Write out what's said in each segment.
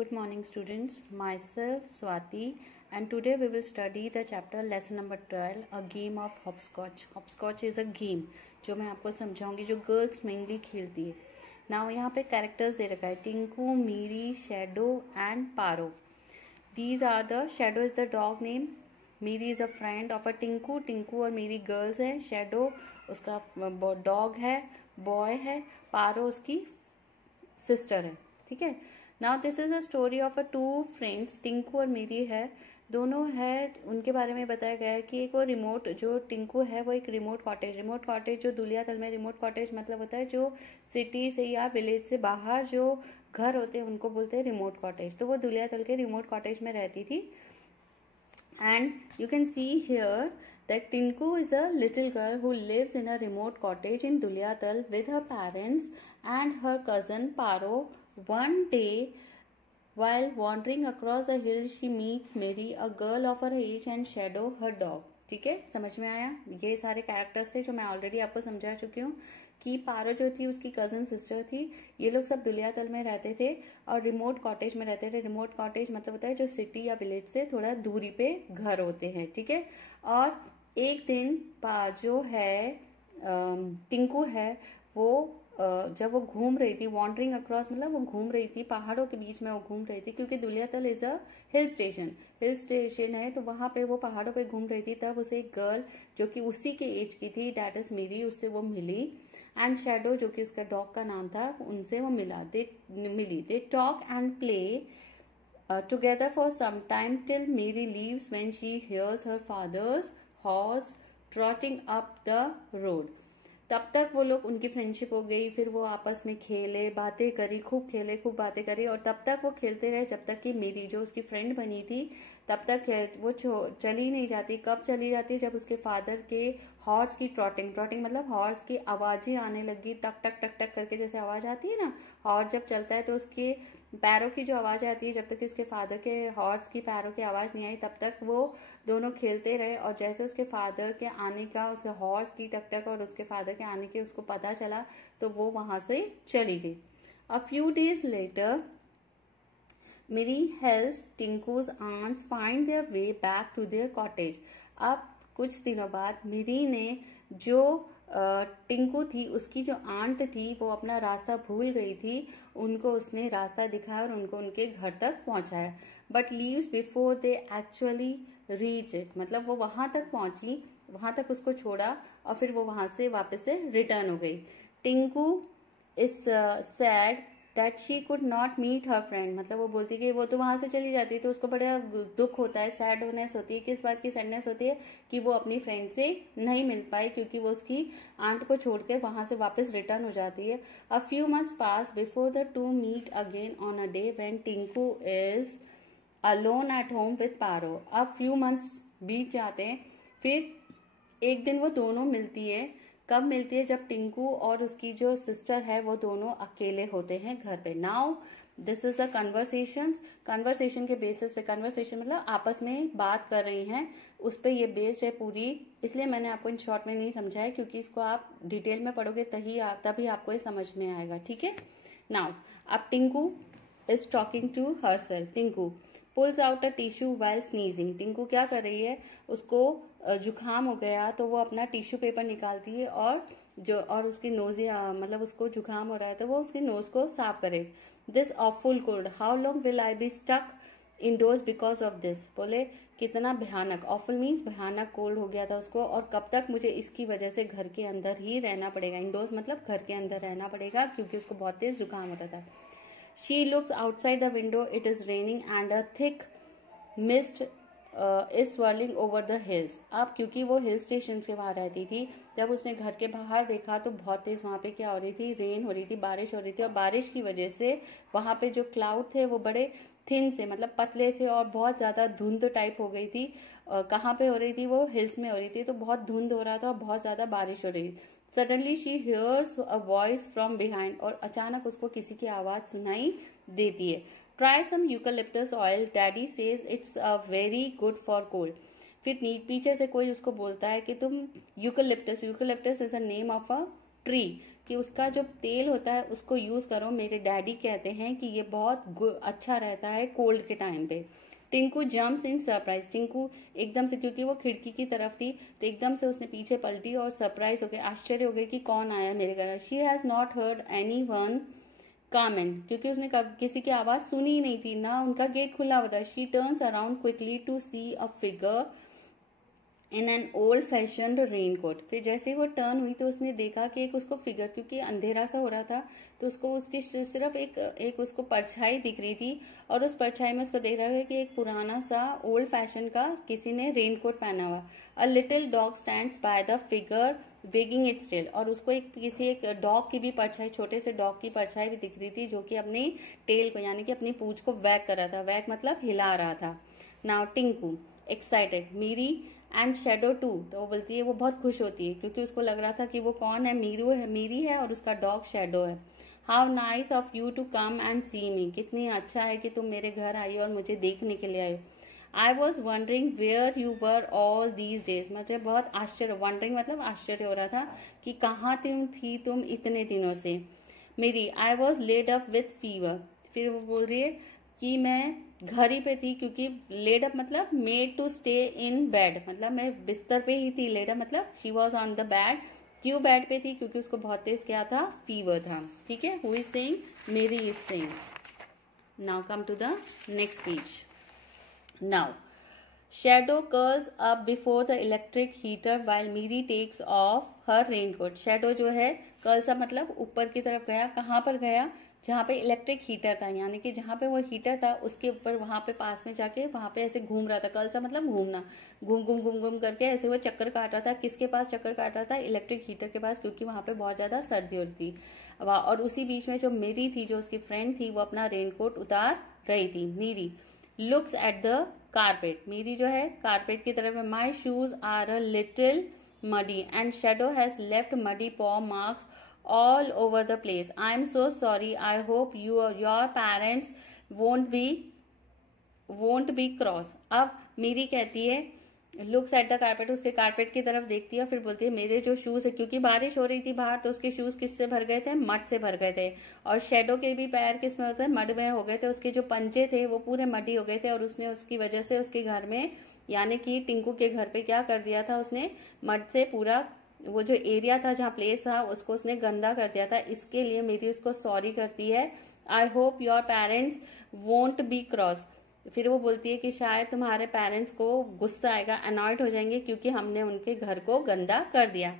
Good morning students, myself Swati and today we will study the chapter lesson number 12 a game of hopscotch. Hopscotch is a game जो मैं आपको समझाऊंगी जो girls mainly खेलती है. Now यहाँ पे characters दे रखा है Tinku, Miri, Shadow and Paro. These are the Shadow is the dog name, Miri is a friend of a Tinku. Tinku और मीरी गर्ल्स है, शैडो उसका डॉग है, बॉय है, पारो उसकी सिस्टर है. ठीक है. Now this is a story of a two friends. Tinku और मीरी है, दोनों है. उनके बारे में बताया गया है कि एक वो रिमोट जो टिंकू है वो एक रिमोट कॉटेज जो दुलियातल में रिमोट कॉटेज मतलब होता है जो सिटी से या विलेज से बाहर जो घर होते हैं उनको बोलते हैं रिमोट कॉटेज. तो वो दुलियातल के रिमोट कॉटेज में रहती थी. And you can see here that Tinku is a little girl who lives in a remote cottage in Dulyatal with her parents and her cousin Paro. One day, while wandering across the hills, she meets Mary, a girl of her age, and Shadow, her dog. ठीक है, समझ में आया. ये सारे characters थे जो मैं ऑलरेडी आपको समझा चुकी हूँ कि पारो जो थी उसकी कजन सिस्टर थी. ये लोग सब दुलियातल में रहते थे और रिमोट कॉटेज में रहते थे. रिमोट कॉटेज मतलब होता है जो सिटी या विलेज से थोड़ा दूरी पे घर होते हैं. ठीक है. और एक दिन जो है टिंकू है वो जब वो घूम रही थी, वॉन्डरिंग अक्रॉस मतलब वो घूम रही थी, पहाड़ों के बीच में वो घूम रही थी क्योंकि दुलियातल इज अ हिल स्टेशन है. तो वहां पे वो पहाड़ों पे घूम रही थी. तब उसे एक गर्ल जो कि उसी के एज की थी, डैट इज मीरी, उससे वो मिली. एंड शैडो जो कि उसका डॉग का नाम था, उनसे वो मिली. They talk and play together for some time till Miri leaves when she hears her father's horse trotting up the road. तब तक वो लोग, उनकी फ्रेंडशिप हो गई. फिर वो आपस में खेले, बातें करी, खूब बातें करी. और तब तक वो खेलते रहे जब तक कि मेरी जो उसकी फ्रेंड बनी थी तब तक वो चली नहीं जाती. कब चली जाती? जब उसके फादर के हॉर्स की ट्रॉटिंग मतलब हॉर्स की आवाजें आने लगी. टक टक टक टक करके जैसे आवाज आती है ना, हॉर्स जब चलता है तो उसके पैरों की जो आवाज आती है, जब तक कि उसके फादर के हॉर्स की पैरों की आवाज नहीं आई तब तक वो दोनों खेलते रहे. और जैसे उसके फादर के आने का, उसके हॉर्स की टक टक और उसके फादर के आने के उसको पता चला तो वो वहां से चली गई. A few days later Miri helps Tinku's aunts find their way back to their cottage. अब कुछ दिनों बाद मिरी ने जो टिंकू थी उसकी जो आंट थी वो अपना रास्ता भूल गई थी. उनको उसने रास्ता दिखाया और उनको उनके घर तक पहुंचाया. But leaves before they actually reach it. मतलब वो वहां तक पहुंची, वहां तक उसको छोड़ा और फिर वो वहां से वापस से रिटर्न हो गई. Tinku is sad that she could not meet her friend. मतलब वो बोलती कि वो तो वहां से चली जाती है तो उसको बड़ा दुख होता है, सैडनेस होती है. किस बात की सैडनेस होती है? कि वो अपनी फ्रेंड से नहीं मिल पाई क्योंकि वो उसकी आंट को छोड़ के वहां से वापस रिटर्न हो जाती है. A few months pass before the two meet again on a day when Tinku is alone at home with Paro. अब फ्यू मंथ्स बीत जाते हैं. फिर एक दिन वो दोनों मिलती है. कब मिलती है? जब टिंकू और उसकी जो सिस्टर है वो दोनों अकेले होते हैं घर पे. Now this is a conversation के बेसिस पे. कन्वर्सेशन मतलब आपस में बात कर रही हैं, उस पर ये बेस्ड है पूरी. इसलिए मैंने आपको इन शॉर्ट में नहीं समझाया क्योंकि इसको आप डिटेल में पढ़ोगे तभी आपको ये समझ में आएगा. ठीक है. नाउ अब Tinku is talking to herself. Tinku pulls out a tissue while sneezing. Tinku क्या कर रही है? उसको जुकाम हो गया तो वो अपना टिश्यू पेपर निकालती है और उसकी नोज मतलब उसको जुकाम हो रहा है तो वो उसकी नोज को साफ करे. This awful cold, how long will I be stuck indoors because of this. बोले कितना भयानक, ऑफुल मीन्स भयानक कोल्ड हो गया था उसको और कब तक मुझे इसकी वजह से घर के अंदर ही रहना पड़ेगा. इंडोर्स मतलब घर के अंदर रहना पड़ेगा क्योंकि उसको बहुत तेज जुकाम हो रहा था. She looks outside the window. It is raining and a thick mist is swirling over the hills. अब क्योंकि वो हिल स्टेशन के वहां रहती थी, जब उसने घर के बाहर देखा तो बहुत तेज वहां पे क्या हो रही थी? रेन हो रही थी, बारिश हो रही थी. और बारिश की वजह से वहां पे जो क्लाउड थे वो बड़े थिन से मतलब पतले से और बहुत ज्यादा धुंध टाइप हो गई थी. कहाँ पे हो रही थी? वो हिल्स में हो रही थी. तो बहुत धुंध हो रहा था और बहुत ज्यादा बारिश हो रही थी. Suddenly she hears a voice from behind. और अचानक उसको किसी की आवाज सुनाई देती है. Try some eucalyptus oil, daddy says it's a very good for cold. फिर पीछे से कोई उसको बोलता है कि तुम eucalyptus is a name of a tree, कि उसका जो तेल होता है उसको यूज़ करो। मेरे डैडी कहते हैं कि ये बहुत अच्छा रहता है कोल्ड के टाइम पे। Tinku jumps in surprise, Tinku एकदम से, क्योंकि वो खिड़की की तरफ थी तो एकदम से उसने पीछे पलटी और सरप्राइज हो गई, आश्चर्य हो गई कि कौन आया मेरे घर। She has not heard anyone come in, क्योंकि उसने किसी की आवाज़ सुनी ही नहीं थी, ना उनका गेट खुला हुआ था। She turns around quickly to see a figure in an old fashioned raincoat. फिर जैसे ही वो टर्न हुई तो उसने देखा कि एक उसको फिगर, क्योंकि अंधेरा सा हो रहा था तो उसको उसकी सिर्फ एक उसको परछाई दिख रही थी, और उस परछाई में उसको देख रहा है कि एक पुराना सा ओल्ड फैशन का किसी ने रेनकोट पहना हुआ। A little dog stands by the figure wagging its tail, और उसको एक डॉग की भी परछाई, छोटे से डॉग की परछाई भी दिख रही थी जो कि अपनी टेल को, यानी कि अपनी पूंछ को वैग कर रहा था। वैग मतलब हिला रहा था। Now Tinku excited, Miri and Shadow too, तो वो बोलती है, वो बहुत खुश होती है क्योंकि उसको लग रहा था कि वो कौन है, मीरी है और उसका डॉग शेडो है। How nice of you to come and see me, कितनी अच्छा है कि तुम मेरे घर आई और मुझे देखने के लिए आई। I was wondering where you were all these days, मुझे बहुत आश्चर्य, वंडरिंग मतलब आश्चर्य हो रहा था कि कहाँ तुम इतने दिनों से। Mary I was laid up with fever, फिर वो बोल रही है कि मैं घर ही पे थी, क्योंकि लेड अप मतलब made to stay in bed, मतलब मैं बिस्तर पे ही थी। लेड अप मतलब she was on the bed, क्यों बेड पे थी, क्योंकि उसको बहुत तेज क्या था, फीवर था। ठीक है, who is saying, Miri is saying. Now come to the next page. Now Shadow curls up before the electric heater while Miri takes off her raincoat. Shadow जो है कर्ल्स अप मतलब ऊपर की तरफ गया, कहाँ पर गया, जहाँ पे इलेक्ट्रिक हीटर था, यानी कि जहाँ पे वो हीटर था उसके ऊपर, वहाँ पे पास में जाके वहाँ पे ऐसे घूम रहा था। कर्ल्स अप मतलब घूमना, घूम घूम घूम घूम करके ऐसे वो चक्कर काट रहा था। किसके पास चक्कर काट रहा था, इलेक्ट्रिक हीटर के पास, क्योंकि वहाँ पे बहुत ज़्यादा सर्दी हो रही थी। और उसी बीच में जो मेरी थी, जो उसकी फ्रेंड थी, वो अपना रेनकोट उतार रही थी। मेरी लुक्स एट द कारपेट, मेरी जो है कारपेट की तरफ है। My shoes are a little muddy and Shadow has left muddy paw marks all over the place. I am so sorry. I hope your parents won't be cross. अब मेरी कहती है लुक्स एट द कारपेट, उसके carpet की तरफ देखती है, फिर बोलती है मेरे जो शूज है, क्योंकि बारिश हो रही थी बाहर तो उसके शूज किससे भर गए थे, मड से भर गए थे। और शेडो के भी पैर किस में होते हैं, मड में हो गए थे। उसके जो पंजे थे वो पूरे मडी हो गए थे, और उसने उसकी वजह से उसके घर में, यानी कि टिंकू के घर पे क्या कर दिया था, उसने मड से पूरा वो जो एरिया था, जहाँ प्लेस था, उसको उसने गंदा कर दिया था। इसके लिए मेरी उसको सॉरी करती है। I hope your parents won't be cross, फिर वो बोलती है कि शायद तुम्हारे पेरेंट्स को गुस्सा आएगा, अनॉयड हो जाएंगे, क्योंकि हमने उनके घर को गंदा कर दिया।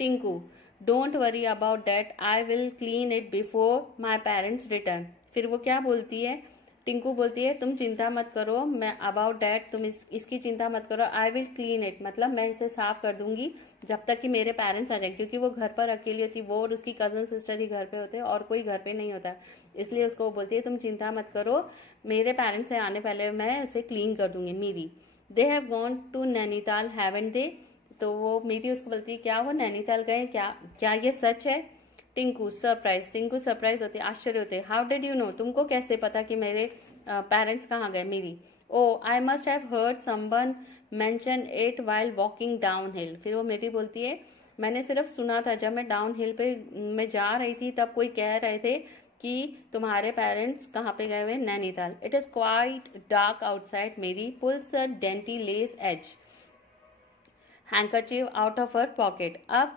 Tinku don't worry about that, I will clean it before my parents return. फिर वो क्या बोलती है, टिंकू बोलती है तुम चिंता मत करो, मैं अबाउट डैट, तुम इसकी चिंता मत करो। आई विल क्लीन इट मतलब मैं इसे साफ कर दूंगी जब तक कि मेरे पेरेंट्स आ जाए, क्योंकि वो घर पर अकेली होती, वो और उसकी कजन सिस्टर ही घर पे होते हैं और कोई घर पे नहीं होता, इसलिए उसको बोलती है तुम चिंता मत करो, मेरे पेरेंट्स से आने पहले मैं इसे क्लीन कर दूंगी। Miri they have gone to Nainital haven't they, तो वो मेरी उसको बोलती है क्या वो नैनीताल गए, क्या ये सच है। टिंकू सरप्राइज होते, आश्चर्य होते। हाउ डिड यू नो, तुमको कैसे पता कि मेरे पेरेंट्स कहाँ गए। Miri oh I must have heard someone mention it while walking down hill, फिर वो मेरी बोलती है मैंने सिर्फ सुना था, जब मैं डाउन हिल पे मैं जा रही थी तब कोई कह रहे थे कि तुम्हारे पेरेंट्स कहाँ पे गए हुए, Nainital. It is quite dark outside, Miri pulls a dainty lace edge handkerchief out of her pocket. अब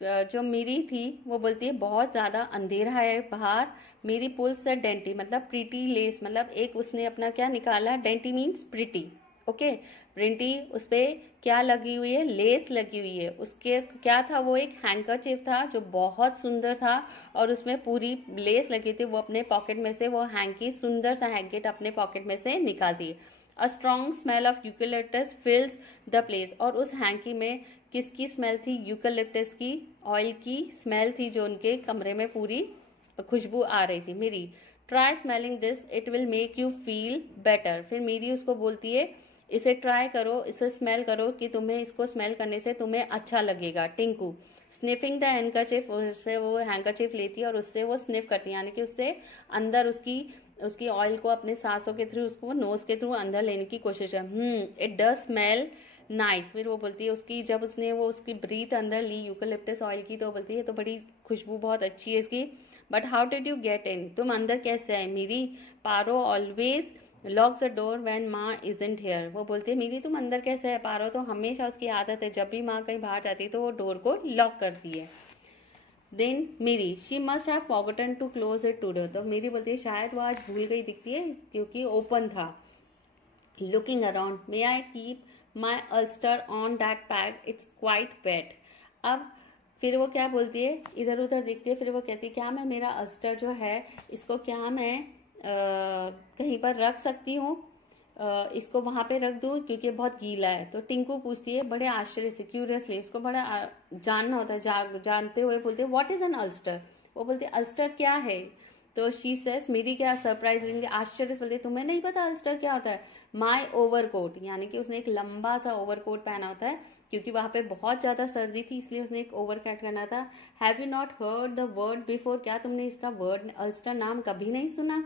जो मेरी थी वो बोलती है बहुत ज़्यादा अंधेरा है बाहर। मेरी पुल्स से डेंटी मतलब प्रीटी लेस, मतलब एक उसने अपना क्या निकाला, डेंटी मीन्स प्रीटी, ओके। प्रिंटी उस पर क्या लगी हुई है, लेस लगी हुई है। उसके क्या था, वो एक हैंकरचीफ था जो बहुत सुंदर था और उसमें पूरी लेस लगी थी। वो अपने पॉकेट में से वो हैंकी, सुंदर सा हैंकेट अपने पॉकेट में से निकालती है। A strong smell of eucalyptus फिल्स the place, और उस हैंकी में किसकी स्मेल थी, यूकेलिप्टस की ऑयल की स्मेल थी, जो उनके कमरे में पूरी खुशबू आ रही थी। मेरी try smelling this, it will make you feel better, फिर मेरी उसको बोलती है इसे ट्राई करो, इसे स्मेल करो कि तुम्हें इसको स्मेल करने से तुम्हें अच्छा लगेगा। टिंकू स्निफिंग द हैंकरचीफ, उससे वो हैंकरचीफ लेती है और उससे वो स्निफ करती है, यानी कि उससे अंदर उसकी ऑयल को अपने सांसों के थ्रू, उसको नोज के थ्रू अंदर लेने की कोशिश है। इट डज स्मेल नाइस, फिर वो बोलती है उसकी, जब उसने वो उसकी ब्रीथ अंदर ली यूकेलिप्टस ऑयल की, तो बोलती है तो बड़ी खुशबू बहुत अच्छी है इसकी। But how did you get in, तुम अंदर कैसे आए? Miri, Paro always locks the door when Ma isn't here. वो बोलती है मीरी तुम अंदर कैसे है? पारो तो हमेशा उसकी आदत है जब भी माँ कहीं बाहर जाती है तो वो डोर को लॉक करती है। Then Miri, she must have forgotten to close it today. तो मीरी बोलती है शायद वो आज भूल गई दिखती है क्योंकि ओपन था। Looking around, may I keep my ulster on that peg, it's quite wet. अब फिर वो क्या बोलती है, इधर उधर देखती है, फिर वो कहती है क्या मैं मेरा अल्स्टर जो है इसको क्या मैं कहीं पर रख सकती हूँ, इसको वहाँ पे रख दूँ क्योंकि बहुत गीला है। तो टिंकू पूछती है बड़े आश्चर्य से, क्यूरियसली, उसको बड़ा जानना होता है, जानते हुए बोलते हैं व्हाट इज एन अल्स्टर। वो बोलते हैं अल्स्टर क्या है? तो शी सेस, मेरी क्या सरप्राइजिंगली आश्चर्य से बोलती है तुम्हें नहीं पता अल्स्टर क्या होता है? माई ओवरकोट, यानी कि उसने एक लंबा सा ओवरकोट पहना होता है क्योंकि वहां पे बहुत ज्यादा सर्दी थी इसलिए उसने एक ओवरकोट पहना था। Have you not heard the word before, क्या तुमने इसका वर्ड अल्स्टर नाम कभी नहीं सुना?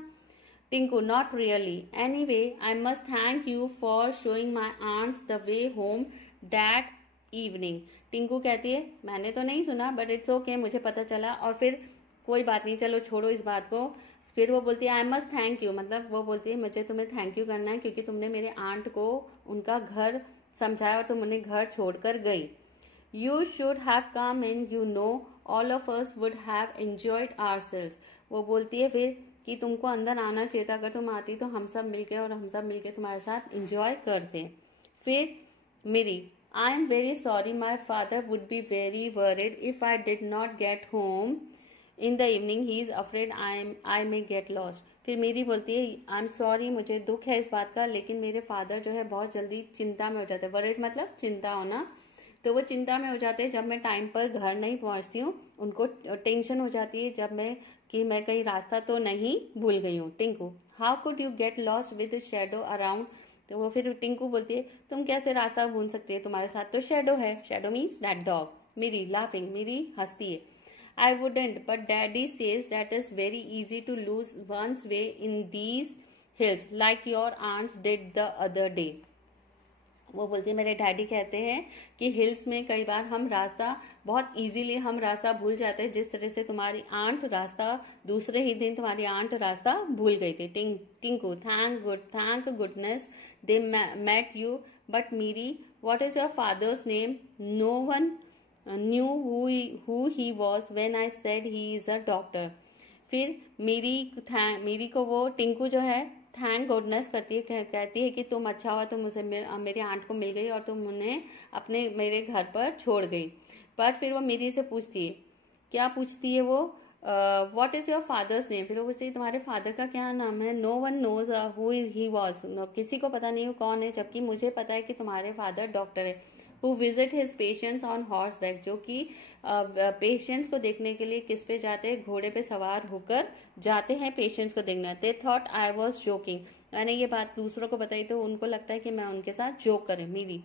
Tinku, not really, anyway I must thank you for showing my aunts the way home that evening. Tinku कहती है मैंने तो नहीं सुना बट इट्स ओके, मुझे पता चला और फिर कोई बात नहीं, चलो छोड़ो इस बात को। फिर वो बोलती है आई मस्ट थैंक यू, मतलब वो बोलती है मुझे तुम्हें थैंक यू करना है क्योंकि तुमने मेरे आंट को उनका घर समझाया और तुम उन्हें घर छोड़कर गई। You should have come in, you know all of us would have enjoyed ourselves. वो बोलती है फिर कि तुमको अंदर आना चाहिए था, अगर तुम आती तो हम सब मिलके और हम सब मिलके तुम्हारे साथ एंजॉय करते। फिर मेरी, I am very sorry, my father would be very worried if I did not get home in the evening, he is afraid I may get lost. फिर मेरी बोलती है आई एम सॉरी, मुझे दुख है इस बात का, लेकिन मेरे फादर जो है बहुत जल्दी चिंता में हो जाते हैं। वरिड मतलब चिंता होना, तो वो चिंता में हो जाते हैं जब मैं टाइम पर घर नहीं पहुंचती हूँ। उनको टेंशन हो जाती है जब मैं कि मैं कहीं रास्ता तो नहीं भूल गई हूँ। Tinku, how could you get lost with shadow around. तो वो फिर टिंकू बोलती है तुम कैसे रास्ता भूल सकती है, तुम्हारे साथ तो शेडो है। Shadow means that dog. मेरी लाफिंग, मेरी हंसती है। I wouldn't, but Daddy says that it's very easy to lose one's way in these hills, like your aunts did the other day. वो बोलती है मेरे डैडी कहते हैं कि हिल्स में कई बार हम रास्ता बहुत इजीली हम रास्ता भूल जाते हैं, जिस तरह से तुम्हारी आंट रास्ता दूसरे ही दिन तुम्हारी आंट रास्ता भूल गई थी। Tinku, thank goodness they met you, but Miri, what is your father's name? No one knew who he was when I said he is a doctor. फिर मेरी को वो टिंकू जो है थैंक गुडनेस करती है, कहती है कि तुम अच्छा हुआ तुम मुझे मेरी आंट को मिल गई और तुम उन्हें अपने मेरे घर पर छोड़ गई। पर फिर वो मेरी से पूछती है, क्या पूछती है वो? What is your father's name. फिर वो पूछती है तुम्हारे फादर का क्या नाम है? No one knows who he was, किसी को पता नहीं वो कौन है, जबकि मुझे पता है कि तुम्हारे फादर डॉक्टर है। Who visit his patients on horse back, जो कि पेशेंट्स को देखने के लिए किस पे जाते हैं? घोड़े पे सवार होकर जाते हैं पेशेंट्स को देखना। They thought I was joking, मैंने ये बात दूसरों को बताई तो उनको लगता है कि मैं उनके साथ जोक करें। मेरी,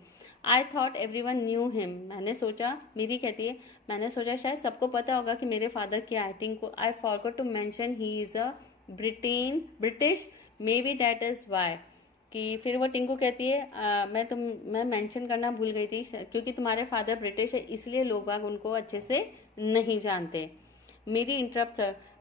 I thought every one knew him, मैंने सोचा, मेरी कहती है मैंने सोचा शायद सबको पता होगा कि मेरे फादर क्या है। Tinku, I forgot to mention he is a British, maybe that is why. कि फिर वो टिंकू कहती है मैं मेंशन करना भूल गई थी क्योंकि तुम्हारे फादर ब्रिटिश है इसलिए लोग बाग उनको अच्छे से नहीं जानते। Mary interrupt,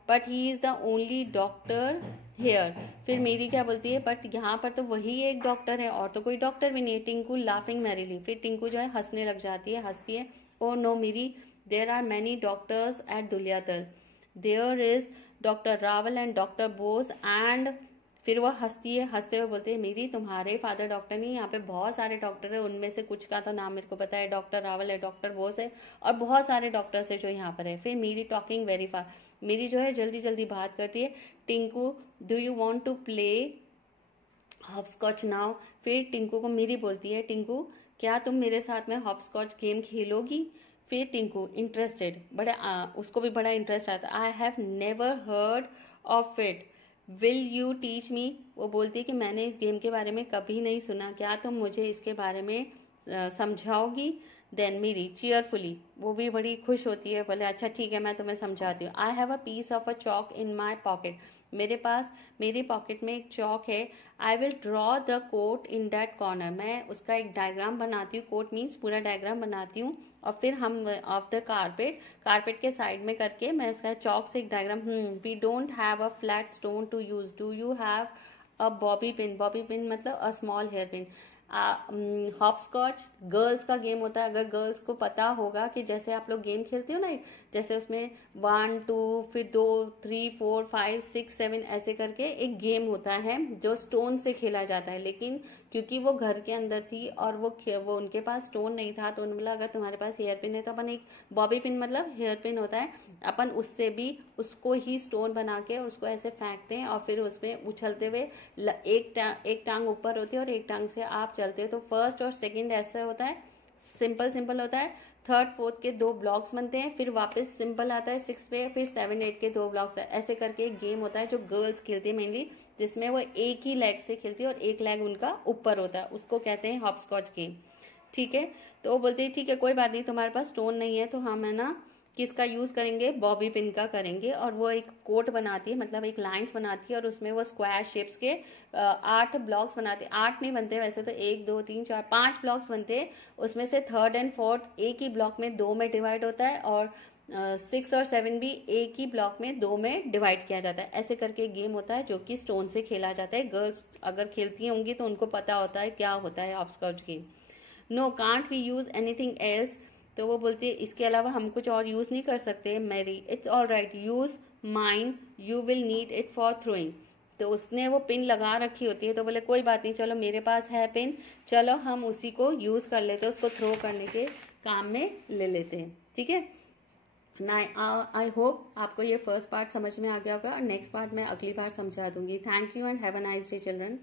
but he is the only doctor here. फिर मेरी क्या बोलती है बट यहाँ पर तो वही एक डॉक्टर है और तो कोई डॉक्टर भी नहीं है। टिंकू लाफिंग मैरीली, फिर टिंकू जो है हंसने लग जाती है, हंसती है। Oh no Miri, there are many doctors at Duliyatal, there is doctor Rawal and doctor Bose and. फिर वो हंसती है, हंसते हुए बोलती है मेरी तुम्हारे फादर डॉक्टर नहीं, यहाँ पे बहुत सारे डॉक्टर है, उनमें से कुछ का तो नाम मेरे को पता है, डॉक्टर रावल है, डॉक्टर बोस है और बहुत सारे डॉक्टर्स है जो यहाँ पर है। फिर मेरी टॉकिंग वेरी फास्ट, मेरी जो है जल्दी जल्दी बात करती है। Tinku, do you want to play hopscotch now. फिर टिंकू को मेरी बोलती है टिंकू क्या तुम मेरे साथ में हॉपस्कॉच गेम खेलोगी। फिर टिंकू इंटरेस्टेड, उसको भी बड़ा इंटरेस्ट आता है। I have never heard of it, will you teach me. वो बोलती है कि मैंने इस गेम के बारे में कभी नहीं सुना, क्या तुम मुझे इसके बारे में समझाओगी। देन मेरी चीयरफुली, वो भी बड़ी खुश होती है, बोले अच्छा ठीक है मैं तुम्हें समझाती हूँ। I have a piece of a chalk in my pocket, मेरी पॉकेट में एक चॉक है। I will draw the court in that corner, मैं उसका एक डायग्राम बनाती हूँ, कोट मीन्स पूरा डायग्राम बनाती हूँ और फिर हम ऑफ द कारपेट के साइड में करके मैं इसका चौक से एक diagram, we don't have a flat stone to use, do you have a bobby pin मतलब a small hair pin. Hopscotch girls का गेम होता है। अगर गर्ल्स को पता होगा कि जैसे आप लोग गेम खेलते हो ना, जैसे उसमें 1 2 फिर 2 3 4 5 6 7 ऐसे करके एक गेम होता है जो स्टोन से खेला जाता है। लेकिन क्योंकि वो घर के अंदर थी और वो उनके पास स्टोन नहीं था, तो उन्होंने बोला अगर तुम्हारे पास हेयर पिन है तो अपन एक बॉबी पिन मतलब हेयर पिन होता है, अपन उससे भी उसको ही स्टोन बना के उसको ऐसे फेंकते हैं और फिर उसमें उछलते हुए एक टांग ऊपर होती है और एक टांग से आप चलते हो। तो फर्स्ट और सेकंड ऐसा होता है, सिंपल होता है। थर्ड फोर्थ के 2 ब्लॉक्स बनते हैं, फिर वापस सिंपल आता है 6 पे, फिर 7 8 के 2 ब्लॉक्स है। ऐसे करके एक गेम होता है जो गर्ल्स खेलती है मेनली, जिसमें वो एक ही लेग से खेलती है और एक लेग उनका ऊपर होता है, उसको कहते हैं हॉपस्कॉच गेम। ठीक है, तो वो बोलते हैं ठीक है कोई बात नहीं, तुम्हारे पास स्टोन नहीं है तो हम है ना किसका यूज करेंगे, बॉबी पिन का करेंगे। और वो एक कोट बनाती है, मतलब एक लाइंस बनाती है और उसमें वो स्क्वायर शेप्स के 8 ब्लॉक्स बनाते हैं। 8 नहीं बनते वैसे तो, 1 2 3 4 5 ब्लॉक्स बनते हैं। उसमें से थर्ड एंड फोर्थ एक ही ब्लॉक में 2 में डिवाइड होता है और 6 और 7 भी एक ही ब्लॉक में 2 में डिवाइड किया जाता है। ऐसे करके एक गेम होता है जो कि स्टोन से खेला जाता है। गर्ल्स अगर खेलती होंगी तो उनको पता होता है क्या होता है hopscotch game. No can't we use anything else, तो वो बोलती है इसके अलावा हम कुछ और यूज नहीं कर सकते। Mary, it's all right, use mine, you will need it for throwing. तो उसने वो पिन लगा रखी होती है, तो बोले कोई बात नहीं, चलो मेरे पास है पिन, चलो हम उसी को यूज कर लेते हैं, उसको थ्रो करने के काम में ले लेते हैं। ठीक है ना, आई होप आपको ये फर्स्ट पार्ट समझ में आ गया होगा और नेक्स्ट पार्ट मैं अगली बार समझा दूंगी। Thank you and have a nice day children.